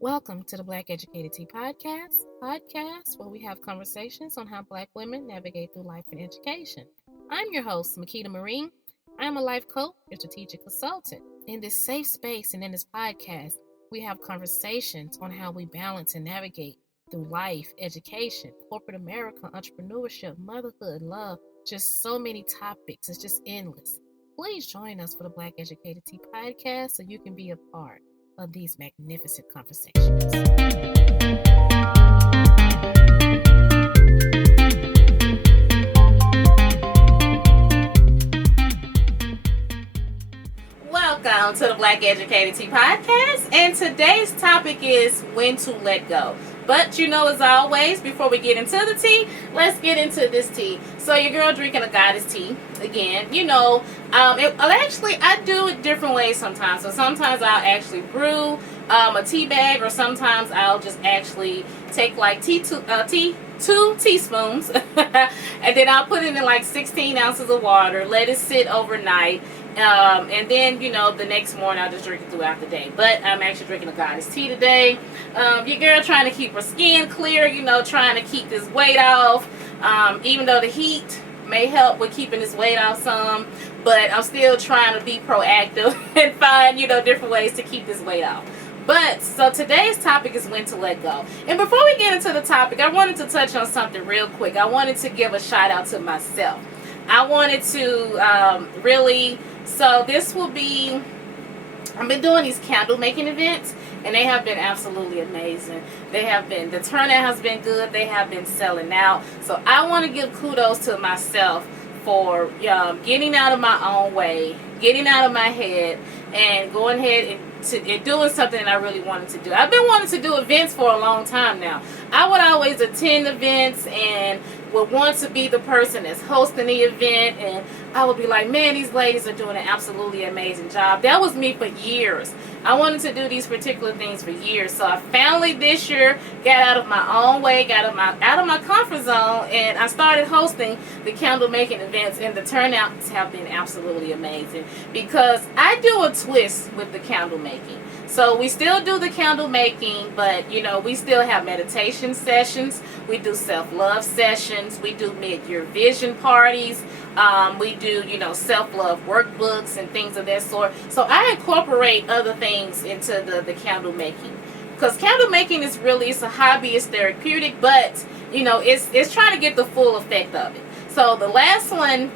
Welcome to the Black Educated Tea podcast where we have conversations on how Black women navigate through life and education. I'm your host, Makeda Marie. I'm a life coach and strategic consultant. In this safe space and in this podcast, we have conversations on how we balance and navigate through life, education, corporate America, entrepreneurship, motherhood, love, just so many topics. It's just endless. Please join us for the Black Educated Tea podcast so you can be a part of these magnificent conversations. Welcome to the Black Educated Tea podcast, and today's topic is when to let go. But as always, before we get into the tea, let's get into this tea. So your girl drinking a goddess tea again. I do it different ways sometimes. So sometimes I'll actually brew a tea bag, or sometimes I'll just actually take like two teaspoons, and then I'll put it in like 16 ounces of water, let it sit overnight. And then, the next morning I'll just drink it throughout the day. But I'm actually drinking a goddess tea today. Your girl trying to keep her skin clear, trying to keep this weight off. Even though the heat may help with keeping this weight off some, but I'm still trying to be proactive and find, different ways to keep this weight off. But, so today's topic is when to let go. And before we get into the topic, I wanted to touch on something real quick. I wanted to give a shout out to myself. I wanted to so this will be, I've been doing these candle making events, and they have been absolutely amazing. The turnout has been good. They have been selling out. So I want to give kudos to myself for getting out of my own way, getting out of my head, and going ahead and doing something that I really wanted to do. I've been wanting to do events for a long time now. I would always attend events and would want to be the person that's hosting the event, and I would be like, man, these ladies are doing an absolutely amazing job. That was me for years. I wanted to do these particular things for years. So I finally this year got out of my own way, got out of my comfort zone, and I started hosting the candle making events, and the turnouts have been absolutely amazing because I do a twist with the candle making. So we still do the candle making, but we still have meditation sessions. We do self-love sessions. We do mid-year vision parties. We do, self-love workbooks and things of that sort. So I incorporate other things into the candle making. Because candle making is it's a hobby, it's therapeutic, but, it's trying to get the full effect of it. So the last one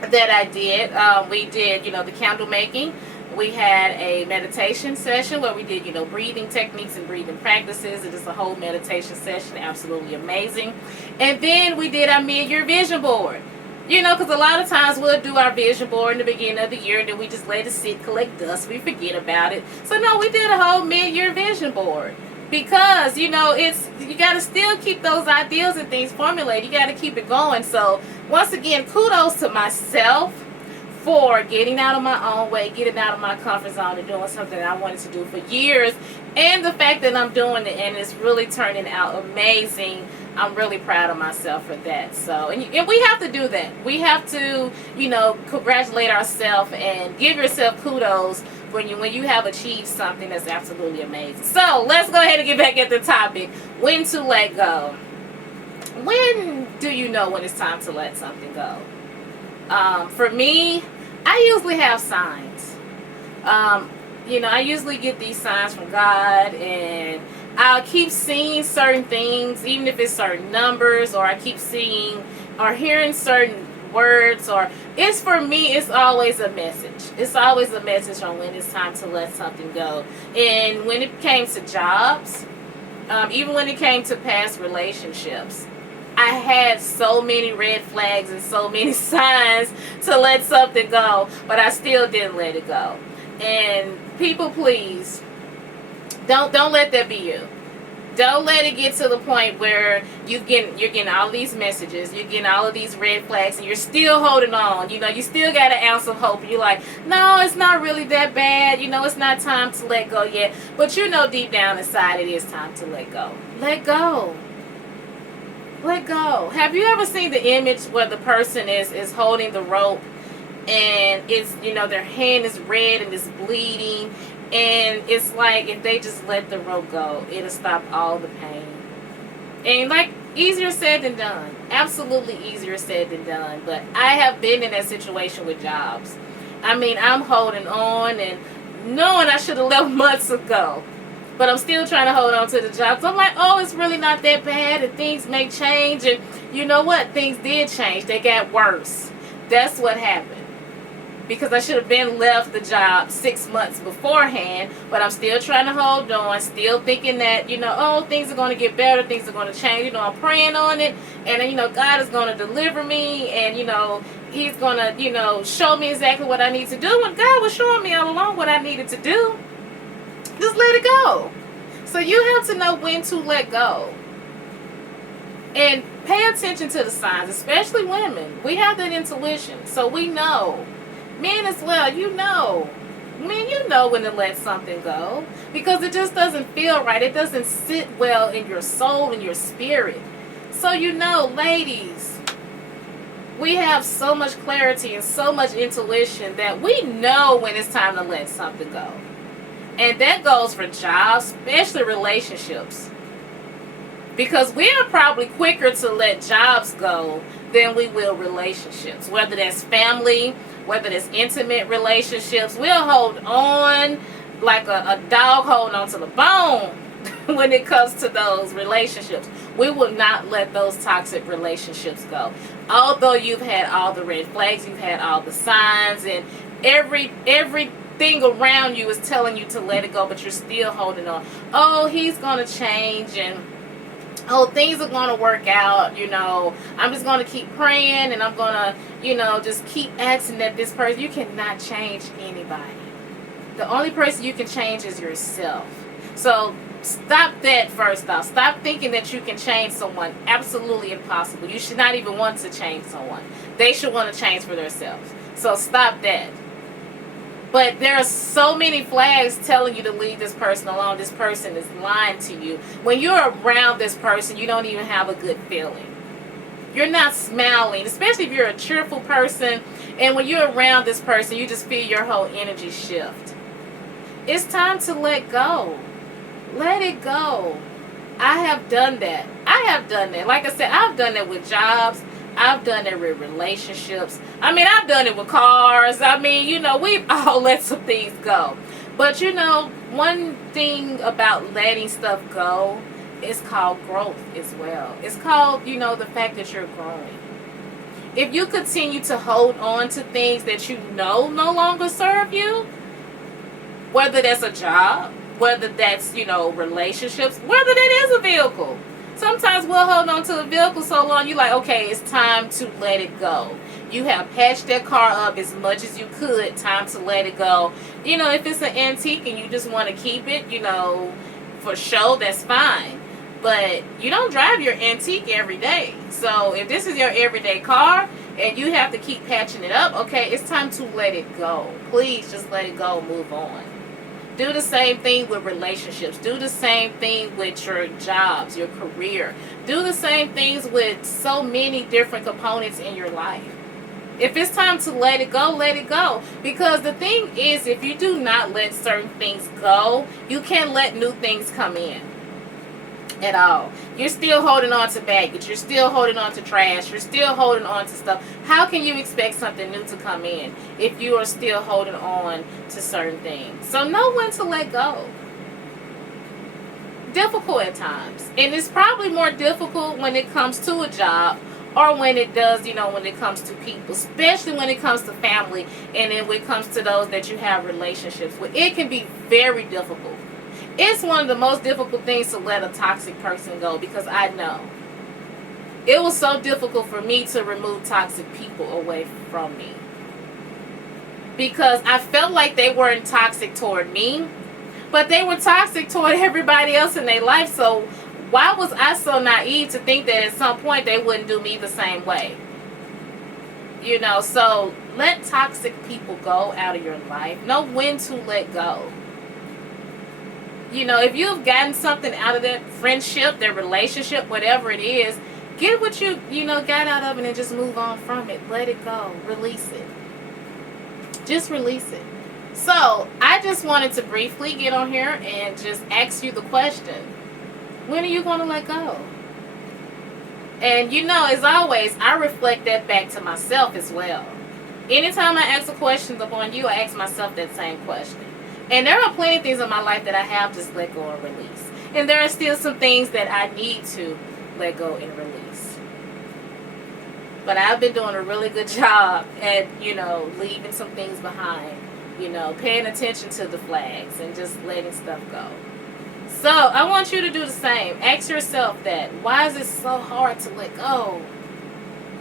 that I did, we did, the candle making. We had a meditation session where we did, breathing techniques and breathing practices. It is a whole meditation session, absolutely amazing. And then we did our mid-year vision board. Because a lot of times we'll do our vision board in the beginning of the year, and then we just let it sit, collect dust, we forget about it. So no, we did a whole mid-year vision board. Because, you got to still keep those ideals and things formulated. You got to keep it going. So once again, kudos to myself for getting out of my own way, getting out of my comfort zone, and doing something that I wanted to do for years. And the fact that I'm doing it and it's really turning out amazing, I'm really proud of myself for that. So, and we have to do that. We have to, congratulate ourselves and give yourself kudos when you have achieved something that's absolutely amazing. So, let's go ahead and get back at the topic. When to let go. When do you know when it's time to let something go? For me, I usually have signs. I usually get these signs from God, and I'll keep seeing certain things, even if it's certain numbers, or I keep seeing or hearing certain words, or for me, it's always a message. It's always a message on when it's time to let something go. And when it came to jobs, even when it came to past relationships, I had so many red flags and so many signs to let something go, but I still didn't let it go. And people, please, don't let that be you. Don't let it get to the point where you're getting all these messages, you're getting all of these red flags, and you're still holding on. You still got an ounce of hope. You're like, no, it's not really that bad. It's not time to let go yet. But deep down inside, it is time to let go. Let go. Let go. Have you ever seen the image where the person is holding the rope, and it's their hand is red and it's bleeding, And it's like if they just let the rope go, it'll stop all the pain. And like, easier said than done. Absolutely easier said than done. But I have been in that situation with jobs. I mean, I'm holding on and knowing I should have left months ago. But I'm still trying to hold on to the job. So I'm like, oh, it's really not that bad and things may change. And you know what? Things did change. They got worse. That's what happened. Because I should have been left the job 6 months beforehand, but I'm still trying to hold on, still thinking that, oh, things are going to get better, things are going to change, I'm praying on it, and, God is going to deliver me, and, He's going to, show me exactly what I need to do, and God was showing me all along what I needed to do. Just let it go. So you have to know when to let go. And pay attention to the signs, especially women. We have that intuition, so we know. Men as well, Men, you know when to let something go. Because it just doesn't feel right. It doesn't sit well in your soul and your spirit. So ladies, we have so much clarity and so much intuition that we know when it's time to let something go. And that goes for jobs, especially relationships. Because we are probably quicker to let jobs go than we will relationships. Whether that's family, whether it's intimate relationships, we'll hold on like a dog holding on to the bone when it comes to those relationships. We will not let those toxic relationships go. Although you've had all the red flags, you've had all the signs, and everything around you is telling you to let it go, but you're still holding on. Oh, he's going to change, and oh, things are going to work out, I'm just going to keep praying, and I'm going to, just keep asking that this person. You cannot change anybody. The only person you can change is yourself. So stop that first off. Stop thinking that you can change someone. Absolutely impossible. You should not even want to change someone. They should want to change for themselves. So stop that. But there are so many flags telling you to leave this person alone. This person is lying to you. When you're around this person, you don't even have a good feeling. You're not smiling, especially if you're a cheerful person. And when you're around this person, you just feel your whole energy shift. It's time to let go. Let it go. I have done that. Like I said, I've done that with jobs. I've done it with relationships. I've done it with cars. We've all let some things go. But, one thing about letting stuff go is called growth as well. It's called, the fact that you're growing. If you continue to hold on to things that no longer serve you, whether that's a job, whether that's, relationships, whether that is a vehicle. Sometimes we'll hold on to a vehicle so long, you're like, okay, it's time to let it go. You have patched that car up as much as you could, time to let it go. If it's an antique and you just want to keep it, for show, that's fine. But you don't drive your antique every day. So if this is your everyday car and you have to keep patching it up, okay, it's time to let it go. Please just let it go, move on. Do the same thing with relationships. Do the same thing with your jobs, your career. Do the same things with so many different components in your life. If it's time to let it go, let it go. Because the thing is, if you do not let certain things go, you can't let new things come in at all. You're still holding on to baggage. You're still holding on to trash. You're still holding on to stuff. How can you expect something new to come in if you are still holding on to certain things? So know when to let go. Difficult at times. And it's probably more difficult when it comes to a job or when it does, when it comes to people, especially when it comes to family and then when it comes to those that you have relationships with. It can be very difficult. It's one of the most difficult things to let a toxic person go because I know. It was so difficult for me to remove toxic people away from me. Because I felt like they weren't toxic toward me, but they were toxic toward everybody else in their life. So why was I so naive to think that at some point they wouldn't do me the same way? So let toxic people go out of your life. Know when to let go. If you've gotten something out of that friendship, that relationship, whatever it is, get what you got out of it and just move on from it. Let it go. Release it. Just release it. So I just wanted to briefly get on here and just ask you the question: when are you going to let go? And as always, I reflect that back to myself as well. Anytime I ask a question upon you, I ask myself that same question. And there are plenty of things in my life that I have just let go and release. And there are still some things that I need to let go and release. But I've been doing a really good job at, leaving some things behind. Paying attention to the flags and just letting stuff go. So I want you to do the same. Ask yourself that. Why is it so hard to let go?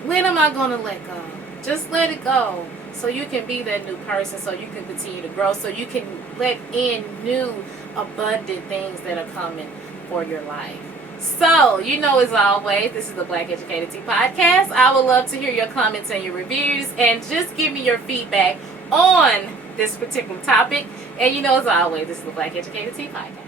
When am I going to let go? Just let it go so you can be that new person, so you can continue to grow, so you can let in new abundant things that are coming for your life. So, as always, this is the Black Educated Tea Podcast. I would love to hear your comments and your reviews, and just give me your feedback on this particular topic. And as always, this is the Black Educated Tea Podcast.